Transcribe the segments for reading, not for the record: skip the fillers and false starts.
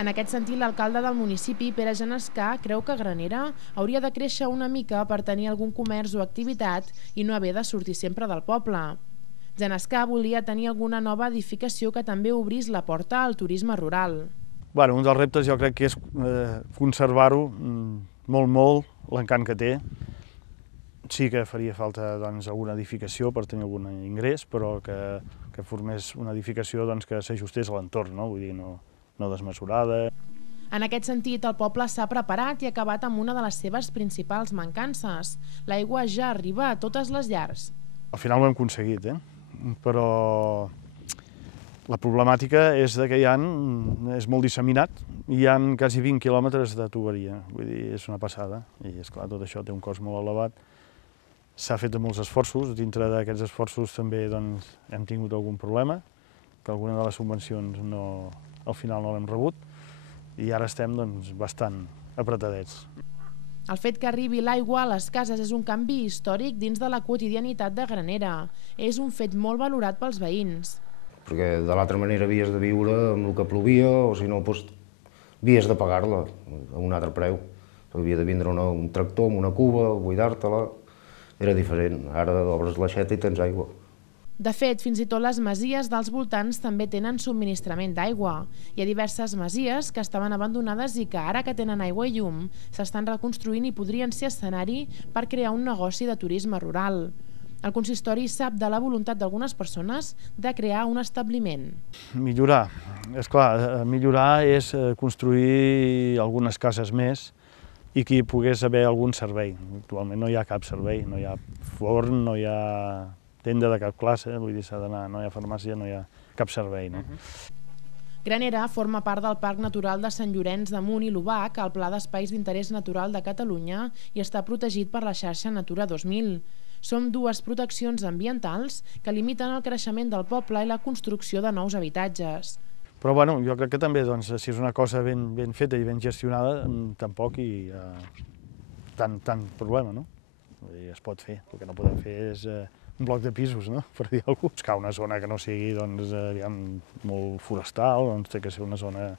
En aquest sentit, l'alcalde del municipi, Pere Genescà, creu que Granera hauria de créixer una mica per tenir algun comerç o activitat i no haver de sortir sempre del poble. Genescà volia tenir alguna nova edificació que també obrís la porta al turisme rural. Un dels reptes jo crec que és conservar-ho molt l'encant que té. Sí que faria falta alguna edificació per tenir algun ingrés, però que formés una edificació que s'ajustés a l'entorn, vull dir, no desmesurada. En aquest sentit, el poble s'ha preparat i ha acabat amb una de les seves principals mancances. L'aigua ja arriba a totes les llars. Al final ho hem aconseguit, però la problemàtica és que és molt disseminat i hi ha quasi 20 quilòmetres de tuberia, vull dir, és una passada. I, esclar, tot això té un cost molt elevat. S'ha fet molts esforços, dintre d'aquests esforços també hem tingut algun problema, que alguna de les subvencions al final no l'hem rebut, i ara estem bastant apretadets. El fet que arribi l'aigua a les cases és un canvi històric dins de la quotidianitat de Granera. És un fet molt valorat pels veïns. Perquè de l'altra manera havies de viure amb el que plovia, o si no, havies de pagar-la a un altre preu. Havia de vindre un tractor amb una cuba, buidar-te-la. Era diferent. Ara obres l'aixeta i tens aigua. De fet, fins i tot les masies dels voltants també tenen subministrament d'aigua. Hi ha diverses masies que estaven abandonades i que ara que tenen aigua i llum s'estan reconstruint i podrien ser escenari per crear un negoci de turisme rural. El consistori sap de la voluntat d'algunes persones de crear un establiment. Millorar. Esclar, millorar és construir algunes cases més i que hi pogués haver algun servei. Actualment no hi ha cap servei, no hi ha forn, no hi ha tenda de cap classe, vull dir, s'ha d'anar, no hi ha farmàcia, no hi ha cap servei. Granera forma part del Parc Natural de Sant Llorenç de Munt i l'Obac, al Pla d'Espais d'Interès Natural de Catalunya, i està protegit per la xarxa Natura 2000. Són dues proteccions ambientals que limiten el creixement del poble i la construcció de nous habitatges. Però jo crec que també, si és una cosa ben feta i ben gestionada, tampoc hi ha tant problema, no? Vull dir, es pot fer. El que no podem fer és un bloc de pisos, no?, per dir alguna cosa. Buscar una zona que no sigui molt forestal, té que ser una zona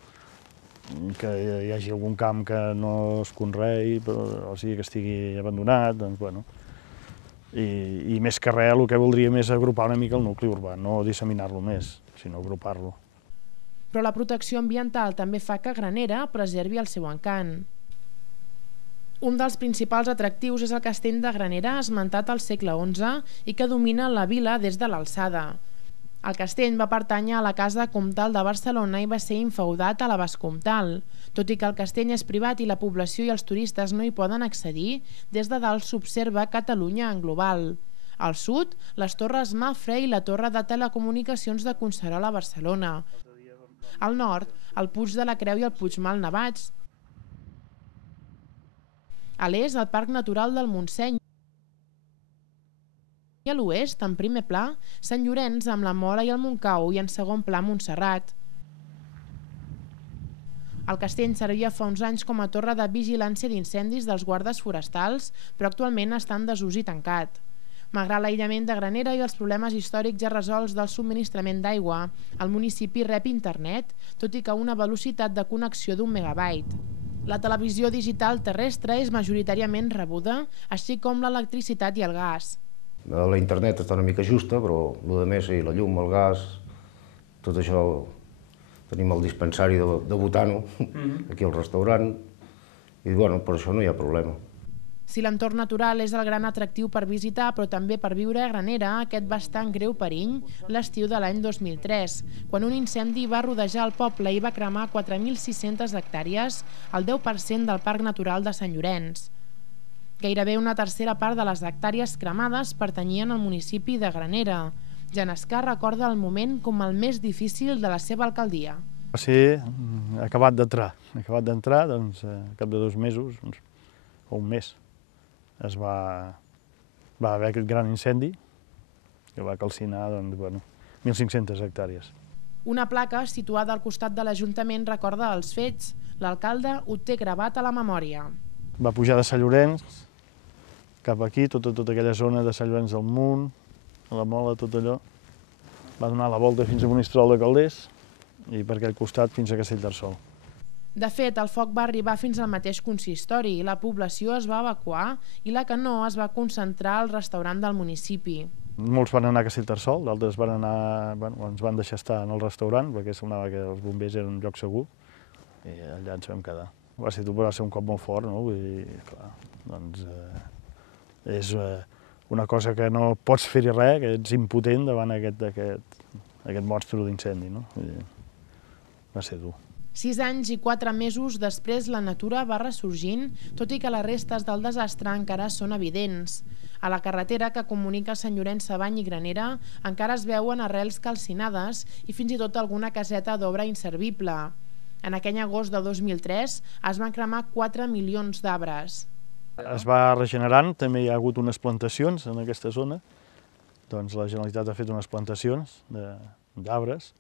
que hi hagi algun camp que no es conrei, o sigui que estigui abandonat, I més que res, el que voldríem és agrupar una mica el nucli urbà, no disseminar-lo més, sinó agrupar-lo. Però la protecció ambiental també fa que Granera preservi el seu encant. Un dels principals atractius és el castell de Granera, esmentat al segle XI i que domina la vila des de l'alçada. El castell va pertànyer a la Casa Comtal de Barcelona i va ser infeudat a la Vescomtal. Tot i que el castell és privat i la població i els turistes no hi poden accedir, des de dalt s'observa Catalunya en global. Al sud, les torres Mafre i la torre de telecomunicacions de Collserola a Barcelona. Al nord, el Puig de la Creu i el Puigmal nevats. A l'est, el Parc Natural del Montseny. I a l'oest, en primer pla, Sant Llorenç amb la Mola i el Montcau i en segon pla Montserrat. El castell servia fa uns anys com a torre de vigilància d'incendis dels guardes forestals, però actualment està en desús i tancat. Malgrat l'aïllament de Granera i els problemes històrics ja resolts del subministrament d'aigua, el municipi rep internet, tot i que a una velocitat de connexió d'1 megabyte. La televisió digital terrestre és majoritàriament rebuda, així com l'electricitat i el gas. La internet està una mica justa, però el més, la llum, el gas, tot això, tenim el dispensari de butano, aquí al restaurant, i per això no hi ha problema. Si l'entorn natural és el gran atractiu per visitar, però també per viure a Granera, aquest va estar en greu perill l'estiu de l'any 2003, quan un incendi va rodejar el poble i va cremar 4.600 hectàrees, el 10% del Parc Natural de Sant Llorenç. Gairebé una tercera part de les hectàrees cremades pertanyien al municipi de Granera. Genescà recorda el moment com el més difícil de la seva alcaldia. Va ser acabat d'entrar, al cap de 2 mesos, o un mes, va haver aquest gran incendi que va calcinar 1.500 hectàrees. Una placa situada al costat de l'Ajuntament recorda els fets. L'alcalde ho té gravat a la memòria. Va pujar de Sant Llorenç cap aquí, tota aquella zona de Sant Llorenç del Munt, a la Mola, tot allò. Va donar la volta fins a Monistrol de Calders i per aquell costat fins a Castellterçol. De fet, el foc va arribar fins al mateix consistori, la població es va evacuar i la que no es va concentrar al restaurant del municipi. Molts van anar a Castellterçol, d'altres van anar, ens van deixar estar en el restaurant perquè semblava que els bombers eren un lloc segur i allà ens vam quedar. Va ser un cop molt fort, no? Vull dir, clar, doncs és una cosa que no pots fer-hi res, que ets impotent davant aquest monstre d'incendi, no? Va ser dur. 6 anys i 4 mesos després la natura va ressorgint, tot i que les restes del desastre encara són evidents. A la carretera que comunica Sant Llorenç Savall i Granera encara es veuen arrels calcinades i fins i tot alguna caseta d'obra inservible. En aquell agost de 2003 es van cremar 4 milions d'arbres. Es va regenerant, també hi ha hagut unes plantacions en aquesta zona. Doncs la Generalitat ha fet unes plantacions d'arbres.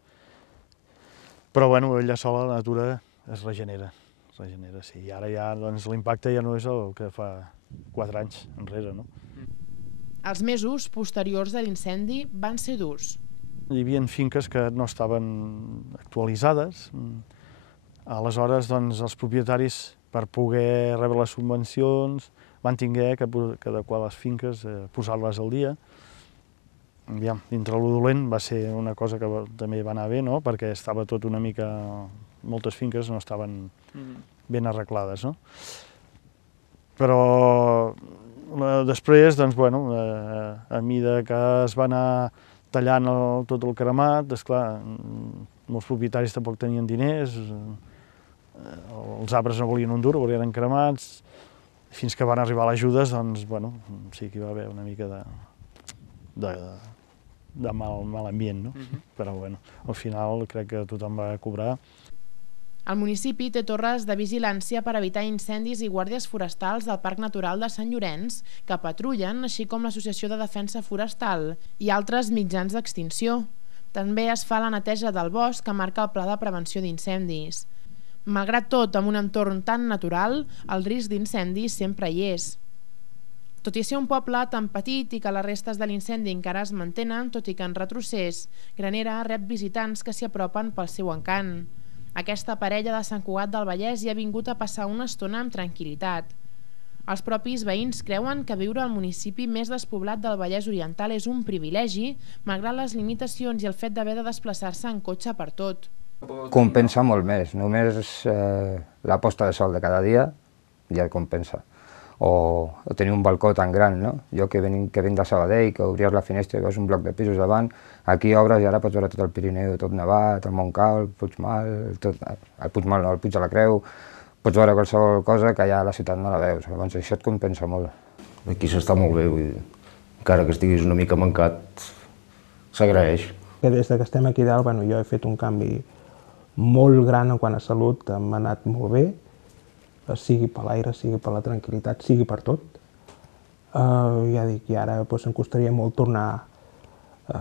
Però bueno, ella sola, la natura, es regenera, sí. I ara ja l'impacte ja no és el que fa 4 anys enrere, no? Els mesos posteriors a l'incendi van ser durs. Hi havia finques que no estaven actualitzades. Aleshores, doncs, els propietaris, per poder rebre les subvencions, van haver que adequar les finques, posar-les al dia. Dintre lo dolent va ser una cosa que també va anar bé, no? Perquè estava tot una mica... Moltes finques no estaven ben arreglades, no? Però després, doncs, bueno, a mesura que es va anar tallant tot el cremat, esclar, molts propietaris tampoc tenien diners, els arbres no volien un duro, volien cremats, fins que van arribar les ajudes, doncs, bueno, sí que hi va haver una mica de mal ambient, no? Però, bueno, al final crec que tothom va cobrar. El municipi té torres de vigilància per evitar incendis i guàrdies forestals del Parc Natural de Sant Llorenç que patrullen, així com l'Associació de Defensa Forestal i altres mitjans d'extinció. També es fa la neteja del bosc que marca el Pla de Prevenció d'Incendis. Malgrat tot, amb un entorn tan natural, el risc d'incendi sempre hi és. Tot i ser un poble tan petit i que les restes de l'incendi encara es mantenen, tot i que en retrocés, Granera rep visitants que s'hi apropen pel seu encant. Aquesta parella de Sant Cugat del Vallès hi ha vingut a passar una estona amb tranquil·litat. Els propis veïns creuen que viure al municipi més despoblat del Vallès Oriental és un privilegi, malgrat les limitacions i el fet d'haver de desplaçar-se en cotxe per tot. Compensa molt més, només la posta de sol de cada dia ja compensa. O tenir un balcó tan gran, no? Jo que vinc de Sabadell, que obries la finestra i veus un bloc de pisos davant, aquí obres i ara pots veure tot el Pirineu, tot nevat, el Montcal, el Puigmal, el Puig de la Creu, pots veure qualsevol cosa que allà a la ciutat no la veus, llavors això et compensa molt. Aquí s'està molt bé, vull dir, encara que estiguis una mica mancat, s'agraeix. Des que estem aquí dalt, bueno, jo he fet un canvi molt gran en quant a salut, m'ha anat molt bé, sigui per l'aire, sigui per la tranquil·litat, sigui per tot. Ja dic, i ara em costaria molt tornar...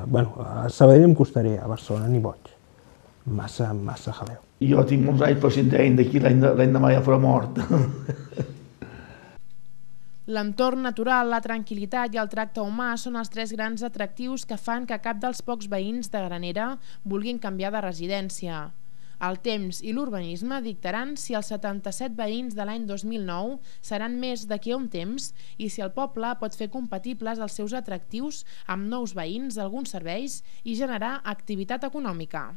Bueno, a Sabadell em costaria, a Barcelona ni boig. Massa jaleu. Jo tinc molts anys pacient d'aquí, l'any demà ja farà mort. L'entorn natural, la tranquil·litat i el tracte humà són els 3 grans atractius que fan que cap dels pocs veïns de Granera vulguin canviar de residència. El temps i l'urbanisme dictaran si els 77 veïns de l'any 2009 seran més d'aquí a un temps i si el poble pot fer compatibles els seus atractius amb nous veïns, alguns serveis i generar activitat econòmica.